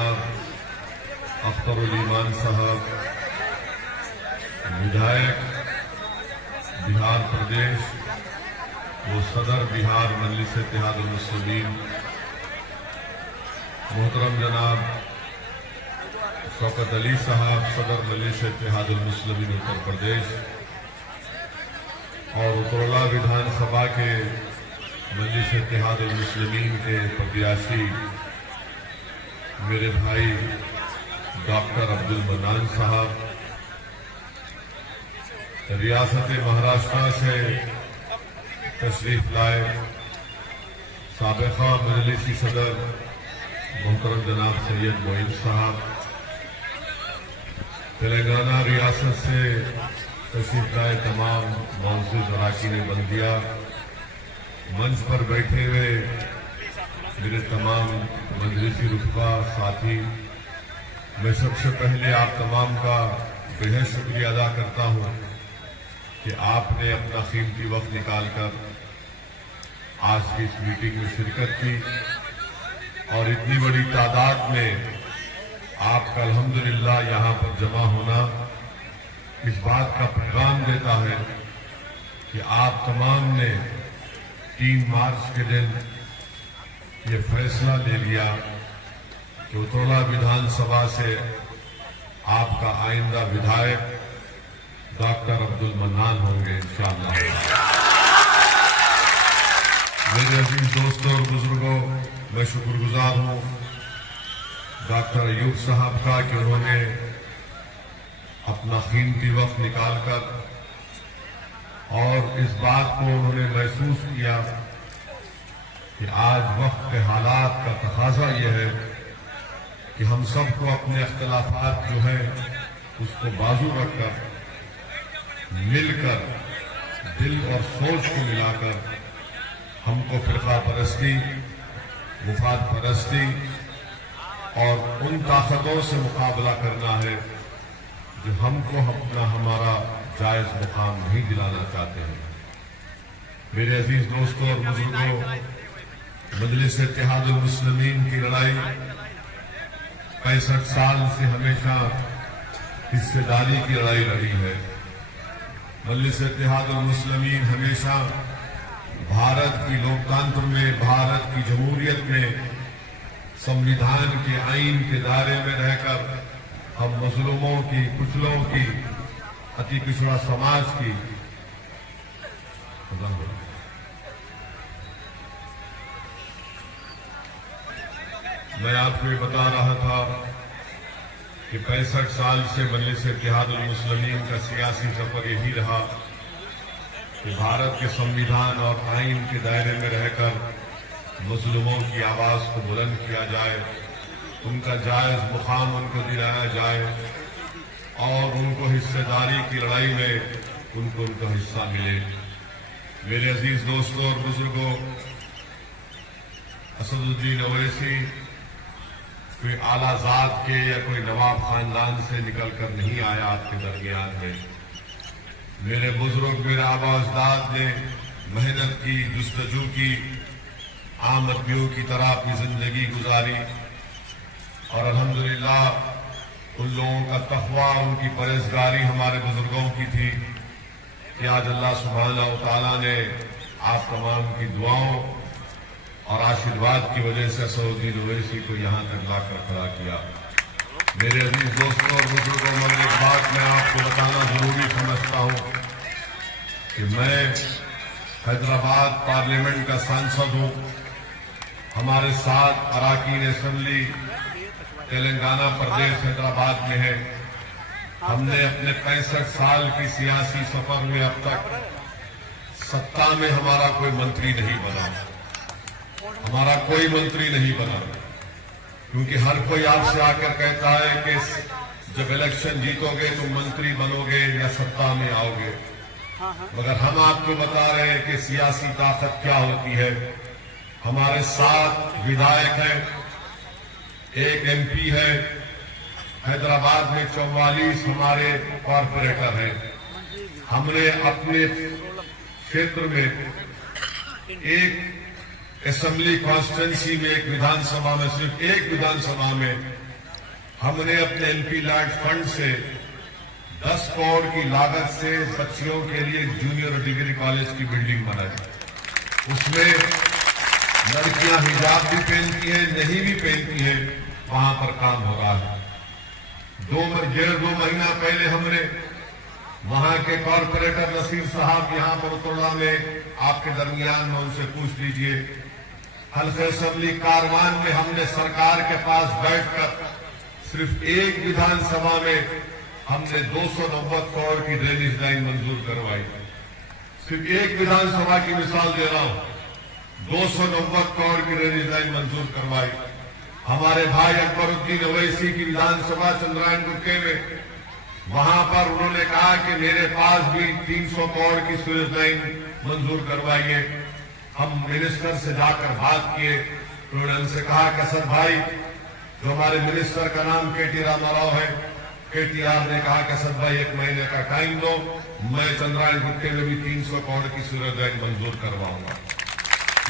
जनाब अख्तरुल ईमान साहब, विधायक बिहार प्रदेश व सदर बिहार मजलिस इत्तेहादुल मुस्लिमीन, मोहतरम जनाब शौकत अली साहब, सदर मजलिस इत्तेहादुल मुस्लिमीन उत्तर प्रदेश और उत्तरला विधानसभा के मजलिस इत्तेहादुल मुस्लिमीन के प्रत्याशी मेरे भाई डॉक्टर अब्दुल मन्नान साहब, रियासत महाराष्ट्र से तशरीफ लाए साबिक़ा मजलिसी सदर मोहतरम जनाब सैयद मोइन साहब, तेलंगाना रियासत से तशरीफ लाए तमाम मौजूद अरकान बल्दिया, मंच पर बैठे हुए मेरे तमाम मजलिसी रुतबा साथी, मैं सबसे पहले आप तमाम का बेहद शुक्रिया अदा करता हूं कि आपने अपना कीमती वक्त निकालकर आज की इस मीटिंग में शिरकत की और इतनी बड़ी तादाद में आपका अल्हम्दुलिल्लाह यहां पर जमा होना इस बात का पैगाम देता है कि आप तमाम ने 3 मार्च के दिन ये फैसला ले लिया कि उत्तरला विधानसभा से आपका आइंदा विधायक डॉक्टर अब्दुल मन्नान होंगे इंशाअल्लाह। मेरे अजीज दोस्तों और बुजुर्गों, मैं शुक्रगुजार हूं डॉक्टर अयूब साहब का कि उन्होंने अपना कीमती वक्त निकालकर और इस बात को उन्होंने महसूस किया कि आज वक्त के हालात का तकाजा यह है कि हम सबको अपने अख्तिलाफात जो है उसको बाजू रखकर मिलकर दिल और सोच को मिलाकर हमको फिरका परस्ती, मुफाद परस्ती और उन ताकतों से मुकाबला करना है जो हमको अपना हमारा जायज मुकाम नहीं दिलाना चाहते हैं। मेरे अजीज दोस्तों और बुजुर्गों, मजलिस इत्तेहादुल मुस्लिमीन की लड़ाई 65 साल से हमेशा हिस्सेदारी की लड़ाई लड़ी है। मजलिस इत्तेहादुल मुस्लिमीन हमेशा भारत की लोकतंत्र में, भारत की जमहूरियत में संविधान के आईन के दायरे में रहकर हम मजलूमों की, कुचलों की, अति पिछड़ा समाज की मैं आपको ये बता रहा था कि 65 साल से मजलिस इत्तेहादुल मुस्लिमीन का सियासी सफर यही रहा कि भारत के संविधान और आईन के दायरे में रहकर मजलूमों की आवाज को बुलंद किया जाए, उनका जायज मुकाम उनको दिलाया जाए और उनको हिस्सेदारी की लड़ाई में उनको उनका हिस्सा मिले। मेरे अजीज दोस्तों और बुजुर्गों, असदुद्दीन ओवैसी कोई आला जात के या कोई नवाब खानदान से निकलकर नहीं आया आपके दरमियान में। मेरे बुजुर्ग, मेरे आबा अजदाद ने मेहनत की, जुस्तजू की, आम आदमियों की तरह अपनी जिंदगी गुजारी और अल्हम्दुलिल्लाह उन लोगों का तक़वा, उनकी परहेज़गारी हमारे बुजुर्गों की थी कि आज अल्लाह सुब्हानहू तआला ने आप तमाम की दुआओं और आशीर्वाद की वजह से असदुद्दीन ओवैसी को यहां तक लाकर खड़ा किया। मेरे अजीज दोस्तों और बुजुर्गों, मगर एक बात मैं आपको बताना जरूरी समझता हूं कि मैं हैदराबाद पार्लियामेंट का सांसद हूं। हमारे 7 अरकान असेंबली तेलंगाना प्रदेश हैदराबाद में है। हमने अपने 65 साल की सियासी सफर में अब तक सत्ता में हमारा कोई मंत्री नहीं बना, हमारा कोई मंत्री नहीं बना, क्योंकि हर कोई आपसे आकर कहता है कि जब इलेक्शन जीतोगे तुम मंत्री बनोगे या सत्ता में आओगे, मगर हम आपको बता रहे हैं कि सियासी ताकत क्या होती है। हमारे 7 विधायक हैं, 1 MP है, हैदराबाद में 44 हमारे कॉर्पोरेटर हैं। हमने अपने क्षेत्र में एक असेंबली कॉन्स्टिट्यूंसी में, एक विधानसभा में, सिर्फ एक विधानसभा में हमने अपने एमपी लैंड फंड से 10 करोड़ की लागत से बच्चियों के लिए जूनियर और डिग्री कॉलेज की बिल्डिंग बनाई। उसमें लड़कियां हिजाब भी पहनती हैं, नहीं भी पहनती हैं, वहां पर काम हो रहा है। 1.5-2 महीना पहले हमने वहां के कॉर्पोरेटर नसीर साहब यहां पर उतरला में आपके दरमियान में उनसे पूछ लीजिए, हल्के असेंबली कारवान में हमने सरकार के पास बैठकर सिर्फ एक विधानसभा में हमने 290 करोड़ की ड्रेनेज लाइन मंजूर करवाई। सिर्फ एक विधानसभा की मिसाल दे रहा हूं, 290 करोड़ की ड्रेनेज लाइन मंजूर करवाई। हमारे भाई अकबरुद्दीन ओवैसी की विधानसभा चंद्रायन गुट्टे में, वहां पर उन्होंने कहा कि मेरे पास भी 300 करोड़ की सीवेज लाइन मंजूर करवाइए। हम मिनिस्टर से जाकर बात किए, उन्होंने हमसे कहा कि असद भाई, जो हमारे मिनिस्टर का नाम केटी रामाराव है, केटीआर ने कहा कि असद भाई 1 महीने का टाइम दो, मैं चंद्रायन गुट्टे में भी 300 करोड़ की सीवेज लाइन मंजूर करवाऊंगा।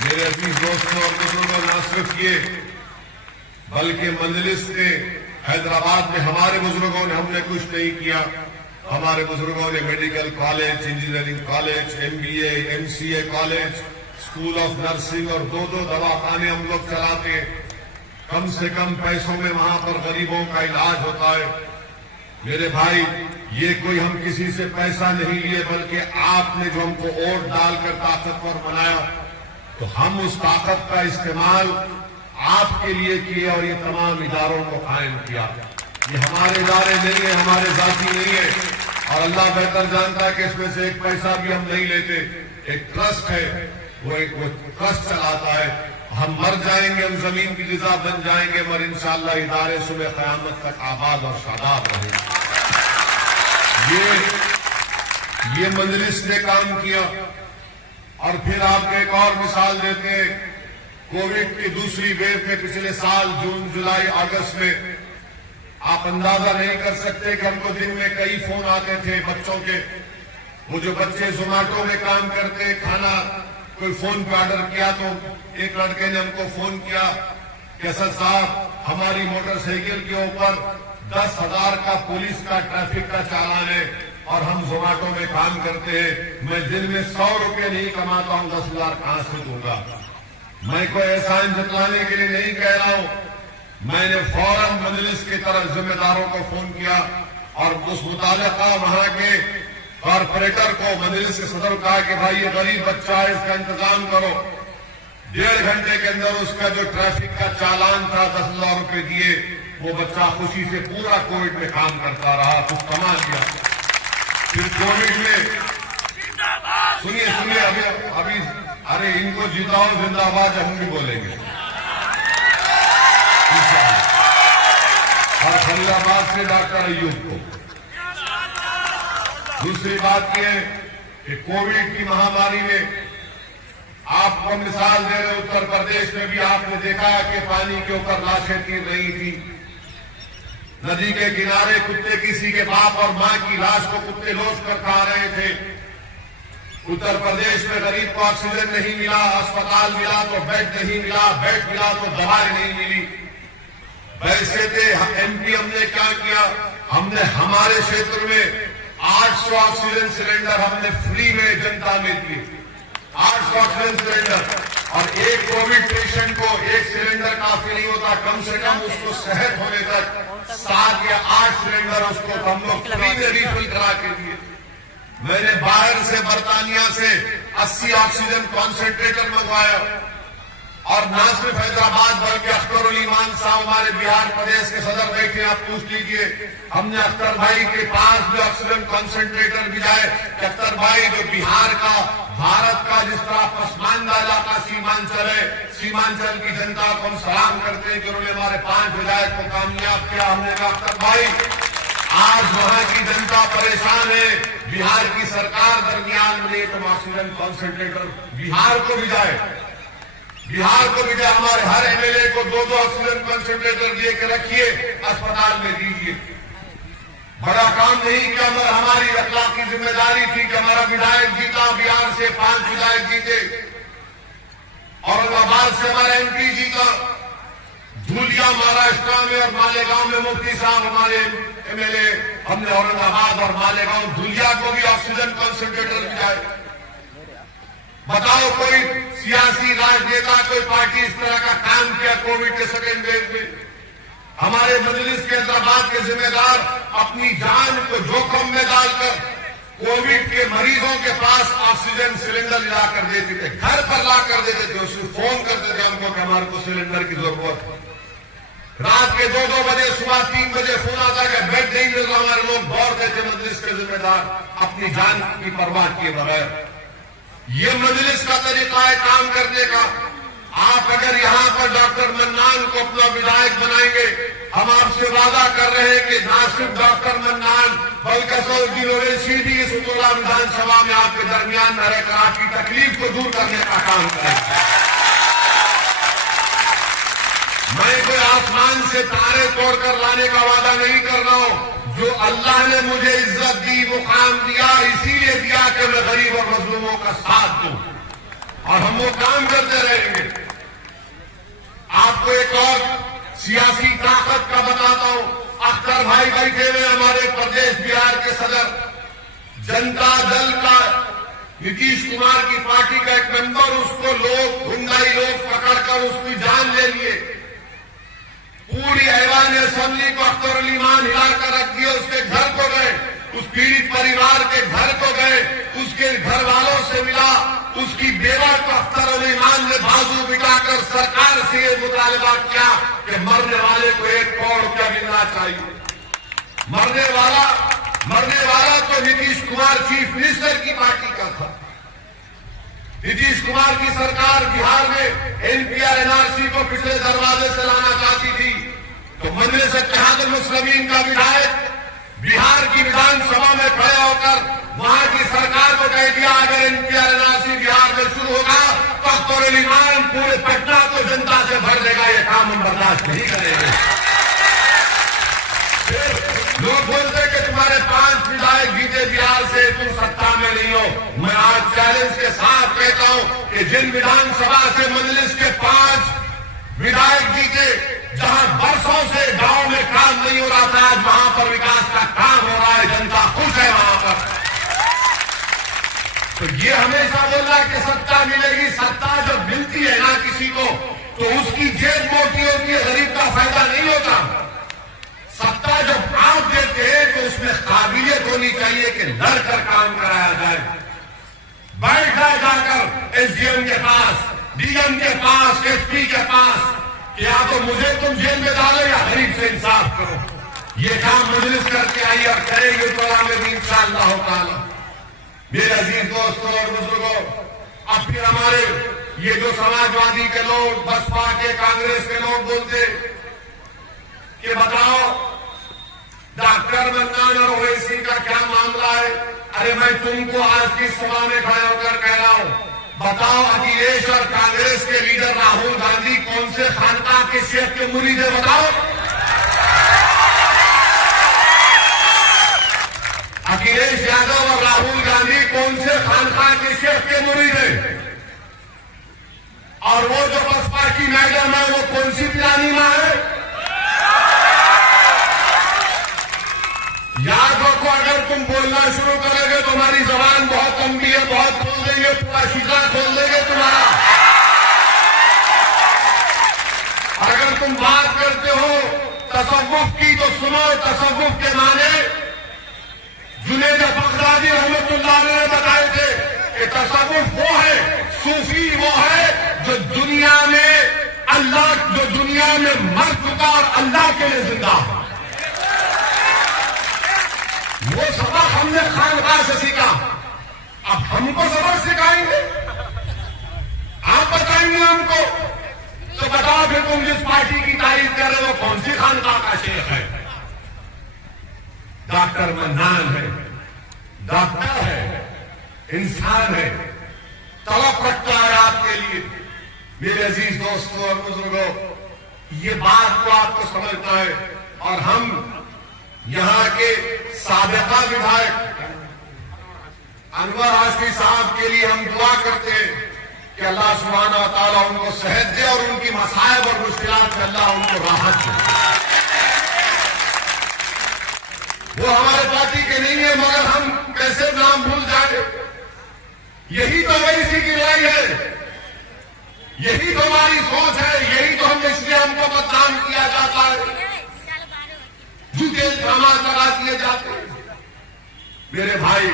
मेरे अजीज दोस्तों और बुजुर्गों, न सिर्फ ये बल्कि मजलिस ने हैदराबाद में हमारे बुजुर्गों ने, हमने कुछ नहीं किया, हमारे बुजुर्गों ने medical college, engineering college, MBA, MCA college, school of nursing और 2-2 दवाखाने हम लोग चलाते हैं। कम से कम पैसों में वहां पर गरीबों का इलाज होता है। मेरे भाई, ये कोई हम किसी से पैसा नहीं लिए, बल्कि आपने जो हमको वोट डालकर ताकतवर बनाया, तो हम उस ताकत का इस्तेमाल आपके लिए किए और ये तमाम इदारों को कायम किया। ये हमारे इदारे नहीं है, हमारे जाति नहीं है, और अल्लाह बेहतर जानता है कि इसमें से एक पैसा भी हम नहीं लेते। एक ट्रस्ट है, वो ट्रस्ट चलाता है। हम मर जाएंगे, हम जमीन की ग़िज़ा बन जाएंगे, मगर इंशाअल्लाह इदारे सुबह क़यामत तक आबाद और शादाब रहेंगे। ये मजलिस ने काम किया। और फिर आपको एक और मिसाल देते हैं, कोविड की दूसरी वेव में पिछले साल जून, जुलाई, अगस्त में आप अंदाजा नहीं कर सकते कि हमको दिन में कई फोन आते थे बच्चों के। वो जो बच्चे जोमेटो में काम करते, खाना कोई फोन पे ऑर्डर किया, तो एक लड़के ने हमको फोन किया कि असद साहब, हमारी मोटरसाइकिल के ऊपर 10,000 का पुलिस का ट्रैफिक का चालान है और हम जोमेटो में काम करते हैं, मैं दिन में 100 रुपये नहीं कमाता हूं, 10,000 कहां से दूंगा। मैं कोई एहसान जतलाने के लिए नहीं कह रहा हूं, मैंने फौरन मजलिस की तरफ जिम्मेदारों को फोन किया और उस मुतालिका वहां के कॉर्पोरेटर को, मजलिस के सदर को कहा कि भाई ये गरीब बच्चा है, इसका इंतजाम करो। 1.5 घंटे के अंदर उसका जो ट्रैफिक का चालान था 10,000 रुपये दिए, वो बच्चा खुशी से पूरा कोविड में काम करता रहा, कुछ कमा दिया। फिर कोविड में सुनिए अभी अरे इनको जिताओ जिंदाबाद हम भी बोलेंगे। और फरीदाबाद से डॉक्टर अय्यूब को। दूसरी बात यह है कि कोविड की महामारी में आपको मिसाल दे रहे, उत्तर प्रदेश में भी आपने देखा कि पानी के ऊपर लाशें गिर रही थी। नदी के किनारे कुत्ते किसी के बाप और मां की लाश को कुत्ते लोच कर खा रहे थे। उत्तर प्रदेश में गरीब को ऑक्सीजन नहीं मिला, अस्पताल मिला तो बेड नहीं मिला, बेड मिला तो दवाई नहीं मिली। वैसे थे MP हमने क्या किया, हमने हमारे क्षेत्र में 800 ऑक्सीजन सिलेंडर हमने फ्री में जनता में दिए। 800 ऑक्सीजन सिलेंडर, और एक कोविड पेशेंट को एक सिलेंडर काफी नहीं होता, कम से कम उसको सेहत होने तक 7 या 8 सिलेंडर उसको हम लोग फ्री में रिफिल करा के दिए। मैंने बाहर से, बर्तानिया से 80 ऑक्सीजन कॉन्सेंट्रेटर मंगवाया। और ना सिर्फ हैदराबाद बल्कि अख्तर उल ईमान साहब हमारे बिहार प्रदेश के सदर बैठे, आप पूछ लीजिए, हमने अख्तर भाई के पास भी ऑक्सीजन कॉन्सेंट्रेटर भिजाए। अख्तर भाई जो बिहार का, भारत का जिस तरह पसमानदा इलाका सीमांचल है, सीमांचल की जनता को हम सलाम करते हैं कि उन्होंने हमारे 5 विधायक को कामयाब किया। हमने कहा अख्तर भाई, आज वहां की जनता परेशान है, बिहार की सरकार दरमियान में तुम ऑक्सीजन कॉन्सेंट्रेटर बिहार को भिजाए, बिहार को भी हमारे हर MLA को 2-2 ऑक्सीजन कंसंट्रेटर दिए के रखिए, अस्पताल में दीजिए। बड़ा काम नहीं किया, मगर हमारी अखलाकी जिम्मेदारी थी कि हमारा विधायक जीता, बिहार से 5 विधायक जीते, औरंगाबाद से हमारा MP जीता, धूलिया महाराष्ट्र में और मालेगांव में मुफ्ती साहब हमारे एमएलए, हमने औरंगाबाद और मालेगांव धूलिया को भी ऑक्सीजन कंसंट्रेटर दिया है। बताओ कोई सियासी राजनेता, कोई पार्टी इस तरह का काम किया कोविड के सेकेंड वेव में? हमारे मजलिस के हैदराबाद के जिम्मेदार अपनी जान को जोखिम में डालकर कोविड के मरीजों के पास ऑक्सीजन सिलेंडर ला कर देते थे, घर पर ला कर देते थे, उसको फोन करते थे हमको कि हमारे को सिलेंडर की जरूरत है। रात के 2-2 बजे, सुबह 3 बजे फोन आता है कि बेड नहीं मिल रहा, हमारे लोग दौड़ते थे मजलिस के जिम्मेदार अपनी जान की परवाह किए बगैर। ये मजलिस का तरीका है काम करने का। आप अगर यहां पर डॉक्टर मन्नान को अपना विधायक बनाएंगे, हम आपसे वादा कर रहे हैं कि ना सिर्फ डॉक्टर मन्नान बल्कि सऊदी ओवैसी भी इस उतोला विधानसभा में आपके दरमियान में रहकर आपकी तकलीफ को दूर करने का काम करेंगे। मैं कोई आसमान से तारे तोड़कर लाने का वादा नहीं कर रहा हूं। जो अल्लाह ने मुझे इज्जत दी, मुकाम दिया, इसीलिए दिया कि मैं गरीब और मजलूमों का साथ दूं, और हम वो काम करते रहेंगे। आपको एक और सियासी ताकत का बताता हूं। अख्तर भाई बैठे हुए हमारे प्रदेश बिहार के सदर, जनता दल का नीतीश कुमार की पार्टी का एक मेंबर, उसको लोग गुंडाई लोग पकड़कर उसकी जान ले लिए। पूरी ऐवान असेंबली को अख्तर अली मान हिलाकर रख दिया। उसके घर को गए, उस पीड़ित परिवार के घर को गए, उसके घर वालों से मिला, उसकी बेवा को अख्तर अली मान ने बाजू बिठाकर सरकार से ये मुतालबा किया कि मरने वाले को 1 करोड़ रुपया मिलना चाहिए। मरने वाला तो नीतीश कुमार चीफ मिनिस्टर की पार्टी का था। नीतीश कुमार की सरकार बिहार में एनपीआर एनआरसी को पिछले दरवाजे से लाना चाहती थी, तो मजलिस इत्तेहादुल मुस्लिमीन का विधायक बिहार की विधानसभा में खड़े होकर वहां की सरकार को कह दिया अगर एनपीआर एनआरसी बिहार में शुरू होगा तो अख्तर अली मान पूरे पटना को जनता से भर देगा। ये काम हम बर्दाश्त नहीं करेंगे। लोग बोलते कि तुम्हारे 5 विधायक जीते बिहार से, तुम सत्ता में नहीं हो। मैं आज चैलेंज के साथ कहता हूं कि जिन विधानसभा से मजलिस के 5 विधायक जीते, जहां बरसों से गांव में काम नहीं हो रहा था, आज वहां पर विकास का काम हो रहा है, जनता खुश है वहां पर। तो ये हमेशा बोलना कि सत्ता मिलेगी, सत्ता जब मिलती है ना किसी को तो उसकी जेब मोटी होती है, गरीब का फायदा नहीं होता। सत्ता जब आप देते हैं तो उसमें काबिलियत होनी चाहिए कि लड़कर काम कराया जाए। बैठा जाकर एसडीएम के पास, डीएम के पास, एसपी के पास, या तो मुझे तुम जेल में डालो या गरीब से इंसाफ करो। ये काम मजलिस करके आई और करेंगे तो में भी इंशाअल्लाह ताला। मेरे अजीज दोस्तों और बुजुर्गों, अब फिर हमारे ये जो समाजवादी के लोग, बसपा के, कांग्रेस के लोग बोलते कि बताओ डॉक्टर मन्नान और ओवैसी का क्या मामला है। अरे मैं तुमको आज की सभा में खड़े होकर कह रहा हूं, बताओ अखिलेश और कांग्रेस के लीडर राहुल गांधी कौन से खानकाह के शेख के मुरीद है? बताओ। अखिलेश यादव और राहुल गांधी कौन से खानकाह के शेख के मुरीद है? और वो जो बसपा की मैडम है वो कौन सी पिरानी मां है? याद रखो, अगर तुम बोलना शुरू करोगे तो हमारी जबान बहुत लंबी है, बहुत खोल देंगे, पूरा शीशा खोल देंगे तुम्हारा। अगर तुम बात करते हो तसव्वुफ की तो सुनो, तसव्वुफ के माने जुनैद बगदादी रहमतुल्लाह ने बताए थे कि तसव्वुफ वो है, सूफी वो है जो दुनिया में मर चुका और अल्लाह के लिए जिंदा है। वो सबक हमने खानकाह से सीखा, अब हमको सबक सिखाएंगे, आप बताएंगे हमको। तो बताओ फिर तुम जिस पार्टी की तारीफ कर रहे हो कौन सी खानकाह का शेख है? डॉक्टर मन्नान है, डॉक्टर है, इंसान है, तलब रखता है आपके लिए। मेरे अजीज दोस्तों और बुजुर्गों, ये बात को आपको समझना है। और हम यहां के साबिका विधायक अनवर हाशमी साहब के लिए हम दुआ करते हैं कि अल्लाह सुब्हानहू व तआला उनको सेहत दे और उनकी मसाइब और मुश्किलात से अल्लाह उनको राहत दे। वो हमारे पार्टी के नहीं है, मगर हम कैसे नाम भूल जाए। यही तो वैसी की लड़ाई है, यही तो हमारी सोच है, यही तो हम इसलिए हमको बदनाम किया जाता है, झूठे ड्रामा करा दिए जाते हैं। मेरे भाई,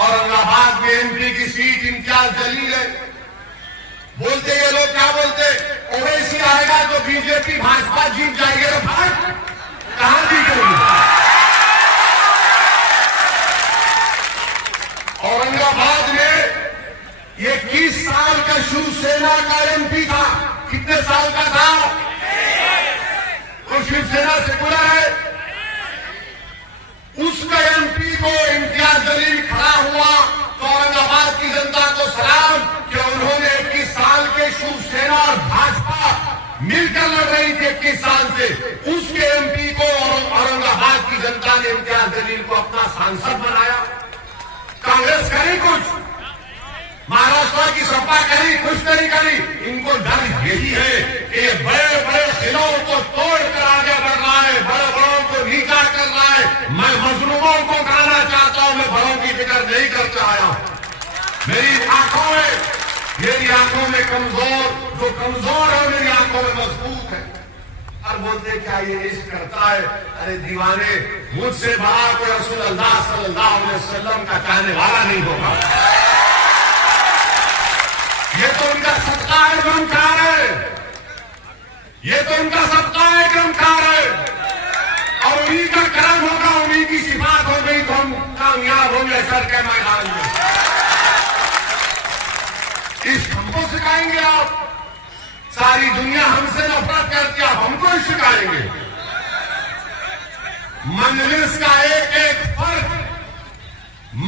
औरंगाबाद में एमपी की सीट इम्तियाज जलील है। बोलते ये लोग क्या बोलते, ओवैसी आएगा तो बीजेपी भाजपा जीत जाएगी। अरे भाई, कहां जीतेगी? औरंगाबाद में 21 साल का शिवसेना का एमपी था। कितने साल का था? वो शिवसेना सेकुलर है। उसका एमपी को इम्तियाज जलील खड़ा हुआ तो औरंगाबाद की जनता को सलाम कि उन्होंने 21 साल के शिवसेना और भाजपा मिलकर लड़ रही थी 21 साल से, उसके एमपी को औरंगाबाद की जनता ने इम्तियाज जलील को अपना सांसद बनाया। कांग्रेस करी कुछ, महाराष्ट्र की सपा करी, कुछ नहीं करी। इनको डर यही है कि ये बड़े बड़े जिलों को तोड़कर आगे बढ़ रहा है, बड़े बड़ों को नीचा कर रहा है। मैं मजलूमों को गाना चाहता हूं, मैं बड़ों की फिक्र नहीं करता आया हूं। मेरी आंखों में कमजोर, जो कमजोर है मेरी आंखों में मजबूत है। और बोलते क्या ये इश्क करता है? अरे दीवाने, मुझसे बड़ा कोई रसूल अल्लाह सल्लल्लाहु अलैहि वसल्लम का चाहने वाला नहीं होगा। ये तो उनका सदका है जो हम खा रहे हैं, ये तो उनका सदका है जो हम खा रहे हैं। और उन्हीं का करम होगा, उन्हीं की सिफात हो गई तो हम कामयाब होंगे सर के मैदान में। इश्क हमको सिखाएंगे आप? सारी दुनिया हमसे नफरत करती है, आप हमको सिखाएंगे? मजलिस का एक एक फर्क,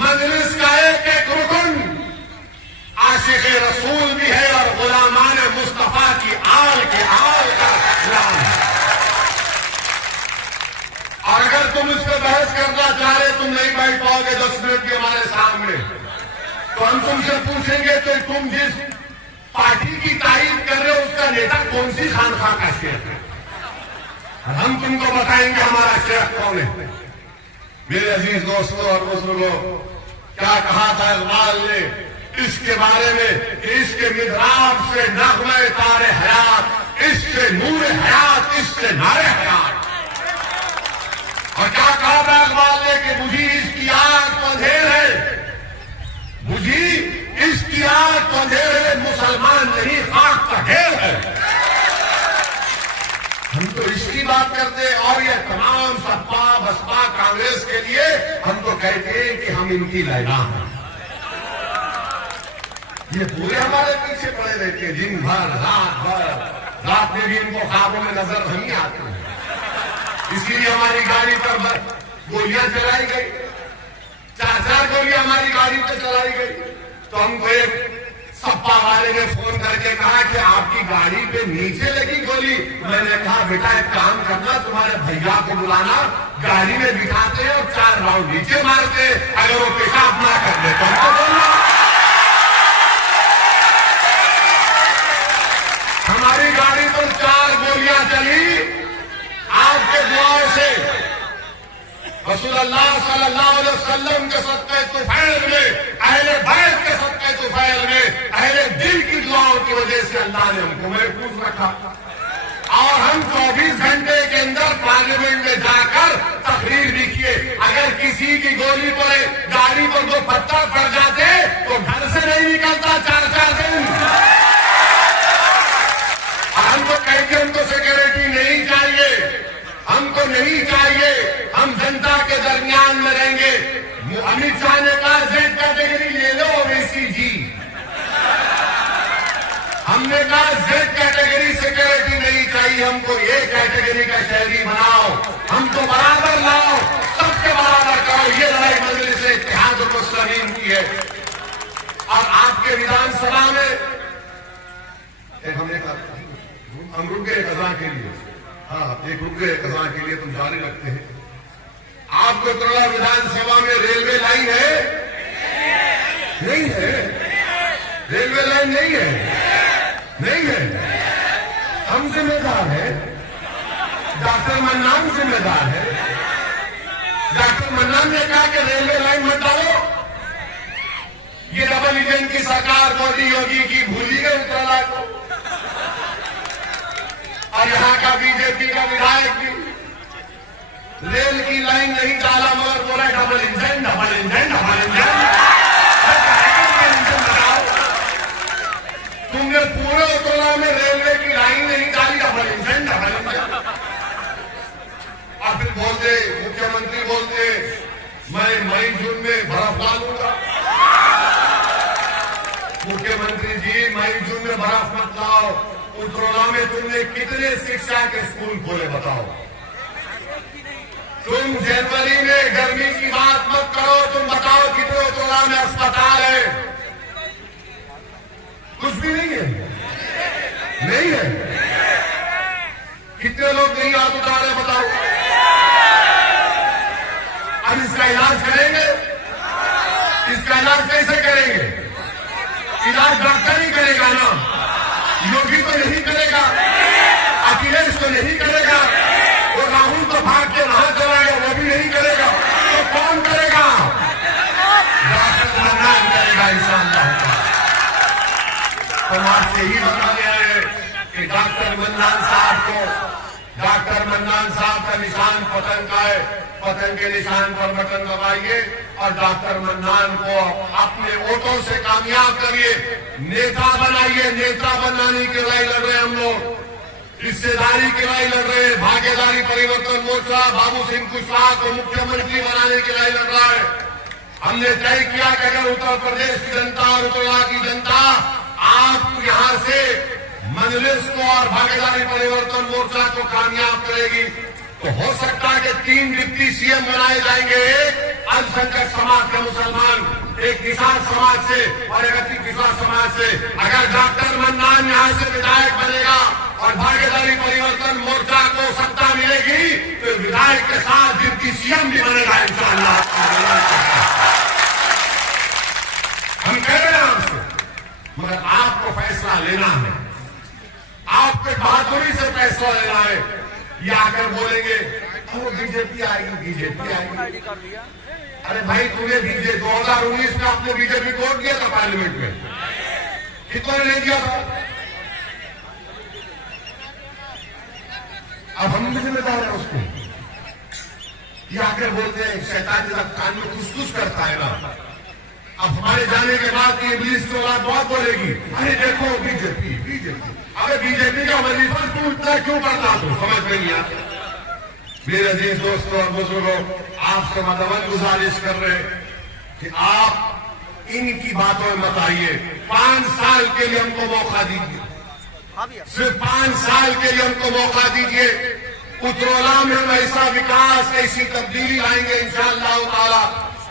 मजलिस का एक एक रुकन आशिक रसूल भी है और गुलामान मुस्तफा की आल के आल का गुलाम है। और अगर तुम इस पर बहस करना चाह रहे, तुम नहीं बैठ पाओगे 10 मिनट के हमारे सामने, तो हम तुमसे पूछेंगे तो तुम जिस पार्टी की तारीफ कर रहे हो उसका नेता कौन सी खानखा का शेख है? हम तुमको बताएंगे हमारा शेख कौन है। मेरे अजीज दोस्तों और बुजुर्गों, क्या कहा था इकबाल ने इसके बारे में कि इसके मिदराब से नग़्मे तारे हयात, इससे नूर हयात, इससे नारे हयात। और क्या कहा था इकबाल ने कि बुझी इसकी आग तो अंधेर है, बुझी इसकी आग तो अंधेर है, मुसलमान नहीं खाक का ढेर है। हम तो इसकी बात करते और ये तमाम सपा बसपा कांग्रेस के लिए हम तो कहते हैं कि हम इनकी लैला हैं। ये पूरे हमारे पीछे पड़े रहते हैं दिन भर रात भर, रात में भी इनको ख्वाबों में नजर नहीं आती है। इसीलिए हमारी गाड़ी पर गोलियां चलाई गई, 4-4 गोलियां हमारी गाड़ी पर चलाई गई। तो हमको एक सपा वाले ने फोन करके कहा कि आपकी गाड़ी पे नीचे लगी गोली। मैंने कहा बेटा एक काम करना, तुम्हारे भैया को बुलाना, गाड़ी में बिठाते हैं और 4 राउंड नीचे मारते, अगर वो पेशाब ना कर दे तो हमको बोलना। हमारी गाड़ी पर 4 गोलियां चली, आपके दुआओं से रसूलुल्लाह सल्लल्लाहु अलैहि वसल्लम के सदक़े तुफैल में, अहले बैत के सदक़े तुफैल में, अहले दिल की दुआओं की वजह से अल्लाह ने हमको महफूज रखा। और हम 24 घंटे के अंदर पार्लियामेंट में जाकर तकरीर भी किए। अगर किसी की गोली पर गाड़ी पर 2 पत्थर पड़ जाते तो घर से नहीं निकलता 4-4 दिन। हमको कहेंगे हमको सिक्योरिटी नहीं चाहिए, हमको नहीं चाहिए, हम जनता के दरमियान में रहेंगे। अमित शाह ने कहा जेड कैटेगरी ले लो ओवैसी जी, हमने कहा जेड कैटेगरी सिक्योरिटी नहीं चाहिए, हमको ये कैटेगरी का शहरी बनाओ, हमको बराबर लाओ, सबके बराबर करो। ये लड़ाई मजलिस इत्तेहादुल मुस्लिमीन की है। और आपके विधानसभा में हमने कहा हम रुक गए कज़ा के लिए, हाँ एक रुक गए कज़ा के लिए, तुम जारी रखते हैं। आपको तोड़ा विधानसभा में रेलवे लाइन है? नहीं है। रेलवे लाइन नहीं है, नहीं है। हम जिम्मेदार है, डॉक्टर मन्नान जिम्मेदार है। डॉक्टर मन्नान ने कहा कि रेलवे लाइन मत डालो। ये डबल इंजन की सरकार मोदी योगी की भूली गई उत्तराला को, और यहां का बीजेपी का विधायक भी रेल की लाइन नहीं डाला, मगर बोला double engine, double engine, double engine. तुमने पूरे उत्तराला में रेलवे की लाइन नहीं डाली, डबल इंजन, डबल इंजन। और फिर बोलते, मुख्यमंत्री बोलते, मैं मई जून में बर्फ डालूंगा। मुख्यमंत्री जी, मई जून में बर्फ मत लाओ। उत्तराला में तुमने कितने शिक्षा के स्कूल खोले बताओ? तुम जनवरी में गर्मी की बात मत करो, तुम बताओ कितने उत्तराला में अस्पताल है? कुछ भी नहीं है, नहीं है। कितने लोग नहीं हाथ उठा रहे बताओ? अब इसका इलाज करेंगे? इसका इलाज कैसे करेंगे? इलाज डॉक्टर ही करेगा ना, योगी तो नहीं करेगा, अखिलेश तो नहीं करेगा, वो राहुल तो भाग के वहां चला गया, वो भी नहीं करेगा, तो कौन करेगा? डॉक्टर मन्नान करेगा इंशाअल्लाह। समाज से ही बता गया है कि डॉक्टर मन्नान साहब को, डॉक्टर मन्नान साहब का निशान पतंग का है, पतंग के निशान पर बटन दबाइए और डॉक्टर मन्नान को अपने वोटों से कामयाब करिए, नेता बनाइए। नेता बनाने की लड़ाई लड़ रहे हम लोग, हिस्सेदारी की लड़ाई लड़ रहे हैं। भागीदारी परिवर्तन मोर्चा बाबू सिंह कुशवाहा को मुख्यमंत्री बनाने की लड़ाई लड़ रहा है। हमने तय किया कि अगर उत्तर प्रदेश की जनता और उत्तराला की जनता आप यहां से मजलिस को और भागीदारी परिवर्तन मोर्चा को कामयाब करेगी, तो हो सकता है कि 3 डिप्टी सीएम बनाए जाएंगे, एक अल्पसंख्यक समाज का मुसलमान, एक किसान समाज से और एक अति पिछड़ा समाज से। अगर डॉक्टर मन्नान यहां से विधायक बनेगा और भागीदारी परिवर्तन मोर्चा को सत्ता मिलेगी, तो विधायक के साथ डिप्टी सीएम भी बनेगा इंशाअल्लाह। हम कह रहे हैं आपसे, मगर आपको फैसला लेना है, आपको बहादुरी से फैसला लेना है। ये आकर बोलेंगे वो बीजेपी आएगी, बीजेपी आएगी। अरे भाई, तुम्हें बीजेपी 2019 में आपने बीजेपी को वोट दिया था पार्लियामेंट में, कितनों ने नहीं दिया था? अब हम भी जिम्मेदार है उसको। ये आकर बोलते हैं शैतान जब कान में कुछ कुछ करता है ना, अब हमारे जाने के बाद ये इब्लीस की औलाद बहुत बोलेगी, अरे देखो बीजेपी, बीजेपी। अबे बीजेपी का वजीफा तू इतना क्यों करता, तू समझ में नहीं आता। मेरे अजीज दोस्तों और बुजुर्गों, आपसे मदद गुजारिश कर रहे कि आप इनकी बातों में मत आइए। 5 साल के लिए हमको मौका दीजिए, सिर्फ 5 साल के लिए हमको मौका दीजिए। उत्तराला में हम ऐसा विकास, ऐसी तब्दीली लाएंगे इंशाअल्लाह ताला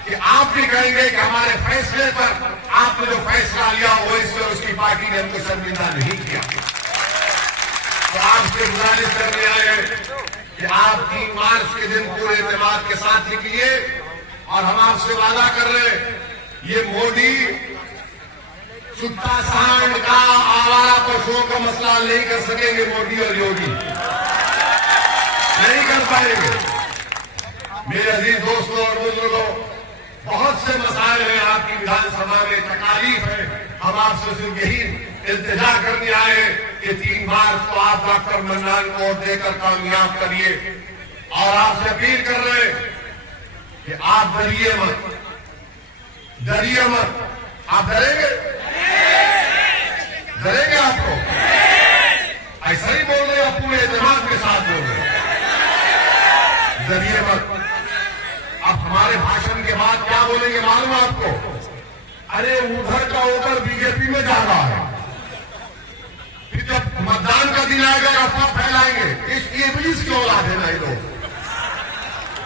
कि आप भी कहेंगे कि हमारे फैसले पर आपने जो फैसला लिया वो इसमें उसकी पार्टी ने हमको शर्मिंदा नहीं किया। तो आपसे गुजारिश करने आए हैं कि आप 3 मार्च के दिन पूरे एतमाद के साथ निकलिए, और हम आपसे वादा कर रहे हैं, ये मोदी सुट्टा सांड का, आवारा पशुओं का मसला नहीं कर सकेंगे। मोदी और योगी नहीं कर पाएंगे। मेरे अजीज दोस्तों और बुजुर्गों, बहुत से मसाइल हैं आपकी विधानसभा में, तकालीफ है। हम आपसे सिर्फ यही इल्तिजा करने आए हैं कि 3 मार्च को आप डॉक्टर मन्नान को वोट देकर कामयाब करिए, और आपसे अपील कर रहे हैं कि आप डरिए मत, डरिए मत। आप डरेंगे? डरेंगे आपको? ऐसा ही बोल रहे, आप पूरे एतमाद के साथ बोल रहे, डरिए मत। अब हमारे भाषण के बाद क्या बोलेंगे मालूम आपको? अरे उधर का वोटर बीजेपी में जा रहा है, फिर जब मतदान का दिन आएगा अफवाह फैलाएंगे। ये पुलिस की औलाद है ना, ये लोग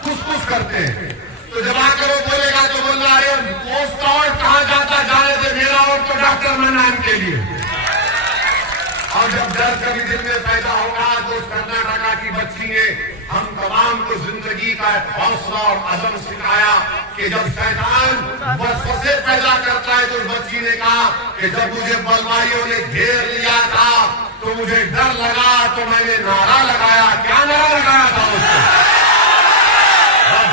कुछ करते हैं। तो जब आकर वो बोलेगा तो बोल रहा है पोस्ट आउट कहां जाता, जाने से मेरा वोट तो डॉक्टर मन्नान के लिए। और जब डर कभी दिल में पैदा होगा तो उस कर्नाटका की बच्ची ने हम तमाम को जिंदगी का हौसला और अज़म सिखाया कि जब शैतान वसवसे पैदा करता है, तो बच्ची ने कहा कि जब मुझे बलवाइयों ने घेर लिया था तो मुझे डर लगा, तो मैंने नारा लगाया। क्या नारा लगाया था उसको?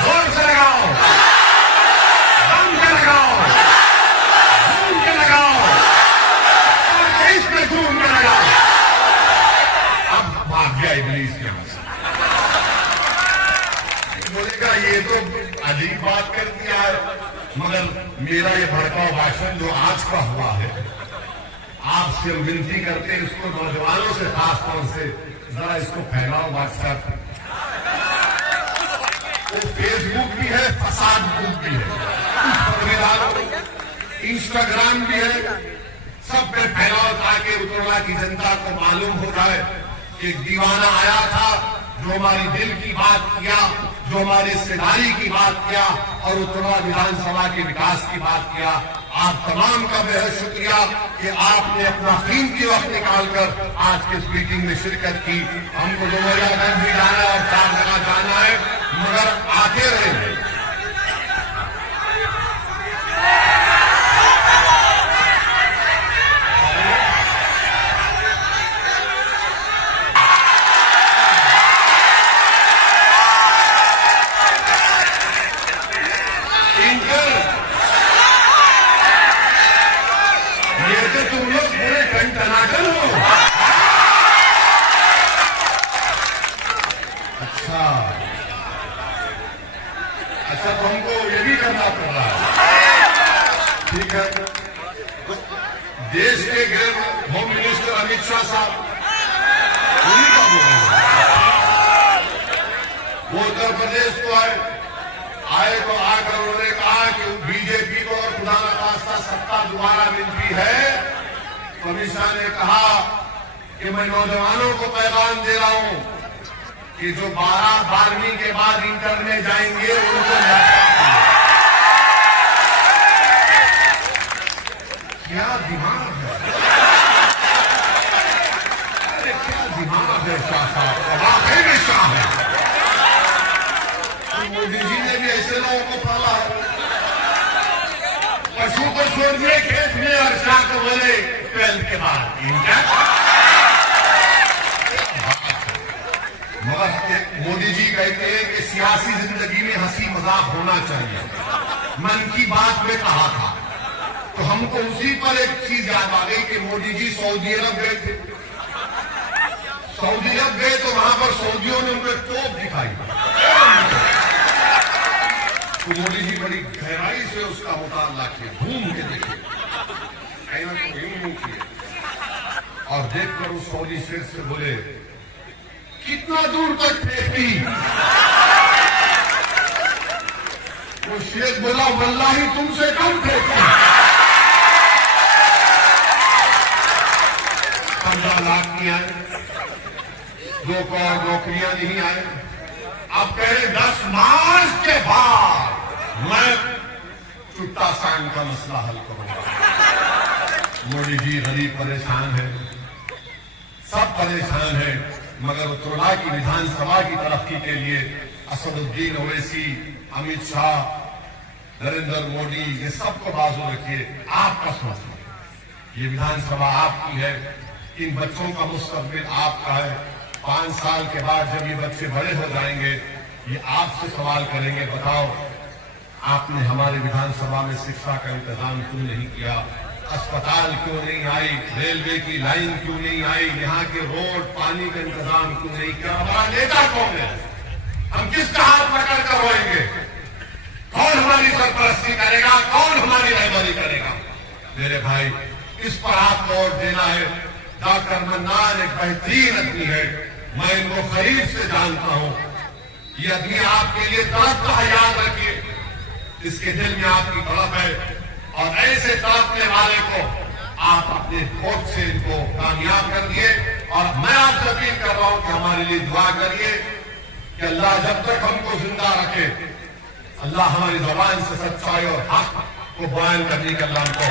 जोर से लगाओ, दम के लगाओ, घूम के लगाओ, और इसमें घूम के लगाओ। अब भाग गया इब्लीस के यहाँ से। बोलेगा ये तो अजीब बात कर दिया है, मगर मेरा ये भड़काऊ भाषण जो आज का हुआ है, आपसे विनती करते हैं इसको नौजवानों से, खासतौर से जरा इसको फैलाओ। व्हाट्सएप वो फेसबुक भी है, फसाद बुक भी है, उस पर डालो, इंस्टाग्राम भी है, सब पे फैलाओ ताकि उत्तरला की जनता को मालूम हो जाए कि एक दीवाना आया था जो हमारी दिल की बात किया, जो हमारी हिस्सेदारी की बात किया और उत्तरला विधानसभा के विकास की बात किया। आप तमाम का बेहद शुक्रिया कि आपने अपना कीमती वक्त निकालकर आज के इस मीटिंग में शिरकत की। हमको डुमरियागंज भी जाना है और 4 जगह जाना है, मगर आते रहेंगे। तुम लोग पूरे टनाटन हो। अच्छा तो हमको ये भी करना पड़ रहा है। ठीक है, देश के गृह होम मिनिस्टर अमित शाह साहब उन्हीं का बोल रहे हैं। वो उत्तर प्रदेश को आए तो आकर उन्होंने कहा कि बीजेपी को और खुदा न खास्ता सत्ता दोबारा मिलती है, तो अमित शाह ने कहा कि मैं नौजवानों को पैगाम दे रहा हूं कि जो 12वीं के बाद इंटर में जाएंगे उनको क्या दिमाग है, अरे क्या दिमाग है शाह साहब का, वाकई में शाह है। मोदी जी ने भी ऐसे लोगों को पाला है। पशु को छोड़ दिए खेत में और शाह को बोले 12th के बाद मगर मोदी जी कहते हैं कि सियासी जिंदगी में हंसी मजाक होना चाहिए। मन की बात में कहा था, तो हमको उसी पर एक चीज याद आ गई कि मोदी जी सऊदी अरब गए थे। सऊदी अरब गए तो वहां पर सऊदियों ने उनको तोप दिखाई, तो मोदी जी बड़ी गहराई से उसका मुताला किए, घूम के देखे, कहीं ना कहीं किए और देखकर उस सऊदी शेख से बोले कितना दूर तक फेंकी। वो शेख बोला वल्लाही तुमसे कम फेंकी। 15 लाख नहीं आए, 2 करोड़ नौकरियां नहीं आए। अब कह रहे 10 मार्च के बाद मैं चुट्टा सांग का मसला हल करूंगा। मोदी जी गरीब परेशान है, सब परेशान है, मगर उत्तरला की विधानसभा की तरक्की के लिए असदुद्दीन ओवैसी, अमित शाह, नरेंद्र मोदी, ये सबको बाजू रखिए। आपका सोचिए, ये विधानसभा आपकी है, इन बच्चों का मुस्तकबिल आपका है। 5 साल के बाद जब ये बच्चे बड़े हो जाएंगे, ये आपसे सवाल करेंगे, बताओ आपने हमारे विधानसभा में शिक्षा का इंतजाम क्यों नहीं किया, अस्पताल क्यों नहीं आई, रेलवे की लाइन क्यों नहीं आई, यहाँ के रोड पानी का इंतजाम क्यों नहीं किया। हमारा नेता कौन है, हम किसका हाथ पकड़ कर रोएंगे, कौन हमारी सरपरस्ती करेगा, कौन हमारी रहबरी करेगा। मेरे भाई, इस पर आपको वोट देना है। डॉक्टर मन्नान एक बेहतरीन आदमी है, मैं इनको करीब से जानता हूं। ये आदमी आपके लिए तड़पता है, याद रखिए, इसके दिल में आपकी तड़प है और ऐसे तड़पने वाले को आप अपने वोट से इनको कामयाब कर दिए। और मैं आपसे अपील कर रहा हूं कि हमारे लिए दुआ करिए कि अल्लाह जब तक हमको जिंदा रखे, अल्लाह हमारी जुबान से सच्चाई और हक को बयान करने का अल्लाह हमको